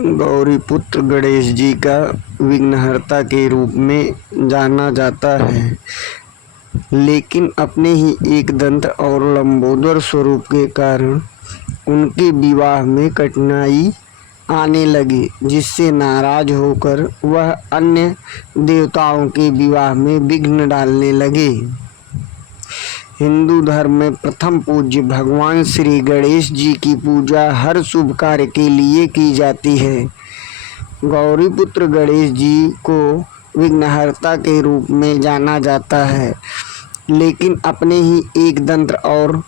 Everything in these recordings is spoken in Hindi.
गौरीपुत्र गणेश जी का विघ्नहर्ता के रूप में जाना जाता है, लेकिन अपने ही एकदंत और लंबोदर स्वरूप के कारण उनके विवाह में कठिनाई आने लगी, जिससे नाराज होकर वह अन्य देवताओं के विवाह में विघ्न डालने लगे। हिंदू धर्म में प्रथम पूज्य भगवान श्री गणेश जी की पूजा हर शुभ कार्य के लिए की जाती है। गौरीपुत्र गणेश जी को विघ्नहर्ता के रूप में जाना जाता है, लेकिन अपने ही एकदंत और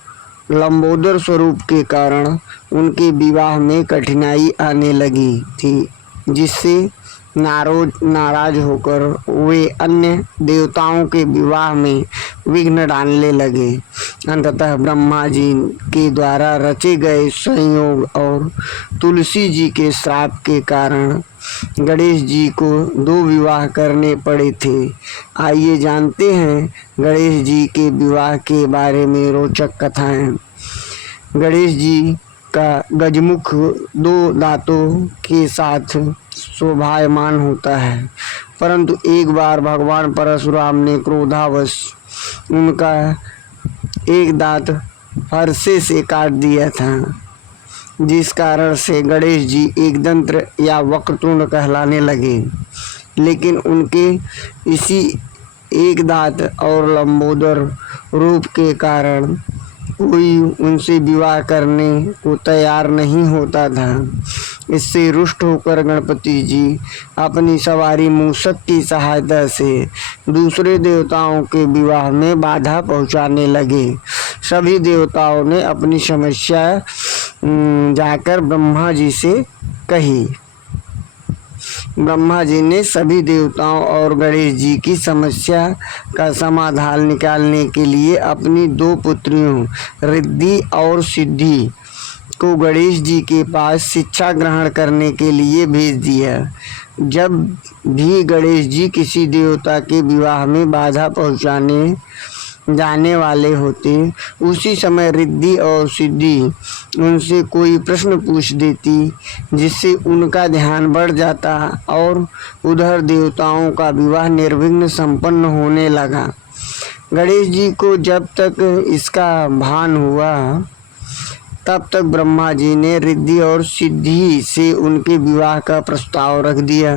लंबोदर स्वरूप के कारण उनके विवाह में कठिनाई आने लगी थी, जिससे नाराज होकर वे अन्य देवताओं के विवाह में विघ्न डालने लगे। अंततः ब्रह्मा जी के द्वारा रचे गए संयोग और तुलसी जी के श्राप के कारण गणेश जी को 2 विवाह करने पड़े थे। आइए जानते हैं गणेश जी के विवाह के बारे में रोचक कथाएं। गणेश जी का गजमुख 2 दांतों के साथ शोभायमान होता है, परंतु एक बार भगवान परशुराम ने क्रोधावश उनका एक दांत फरसे से काट दिया था, जिस कारण से गणेश जी एकदंत या वक्रतुंड कहलाने लगे। लेकिन उनके इसी एक दांत और लंबोदर रूप के कारण कोई उनसे विवाह करने को तैयार नहीं होता था। इससे रुष्ट होकर गणपति जी अपनी सवारी मूषक की सहायता से दूसरे देवताओं के विवाह में बाधा पहुंचाने लगे। सभी देवताओं ने अपनी समस्या जाकर ब्रह्मा जी से कही। ब्रह्मा जी ने सभी देवताओं और गणेश जी की समस्या का समाधान निकालने के लिए अपनी 2 पुत्रियों रिद्धि और सिद्धि को गणेश जी के पास शिक्षा ग्रहण करने के लिए भेज दिया। जब भी गणेश जी किसी देवता के विवाह में बाधा पहुंचाने जाने वाले होते, उसी समय रिद्धि और सिद्धि उनसे कोई प्रश्न पूछ देती, जिससे उनका ध्यान बढ़ जाता और उधर देवताओं का विवाह निर्विघ्न संपन्न होने लगा। गणेश जी को जब तक इसका भान हुआ, तब तक ब्रह्मा जी ने रिद्धि और सिद्धि से उनके विवाह का प्रस्ताव रख दिया।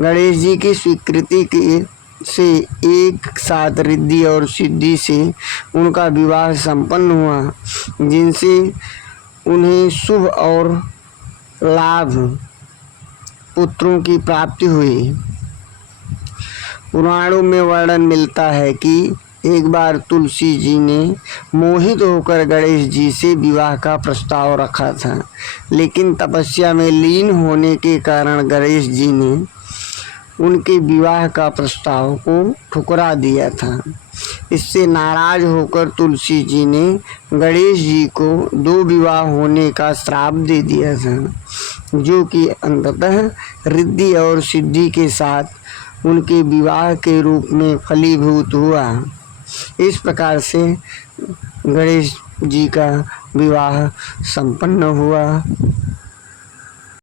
गणेश जी की स्वीकृति के से एक साथ रिद्धि और सिद्धि से उनका विवाह संपन्न हुआ, जिनसे उन्हें शुभ और लाभ पुत्रों की प्राप्ति हुई। पुराणों में वर्णन मिलता है कि एक बार तुलसी जी ने मोहित होकर गणेश जी से विवाह का प्रस्ताव रखा था, लेकिन तपस्या में लीन होने के कारण गणेश जी ने उनके विवाह का प्रस्ताव को ठुकरा दिया था। इससे नाराज होकर तुलसी जी ने गणेश जी को 2 विवाह होने का श्राप दे दिया था, जो कि अंततः रिद्धि और सिद्धि के साथ उनके विवाह के रूप में फलीभूत हुआ। इस प्रकार से गणेश जी का विवाह संपन्न हुआ।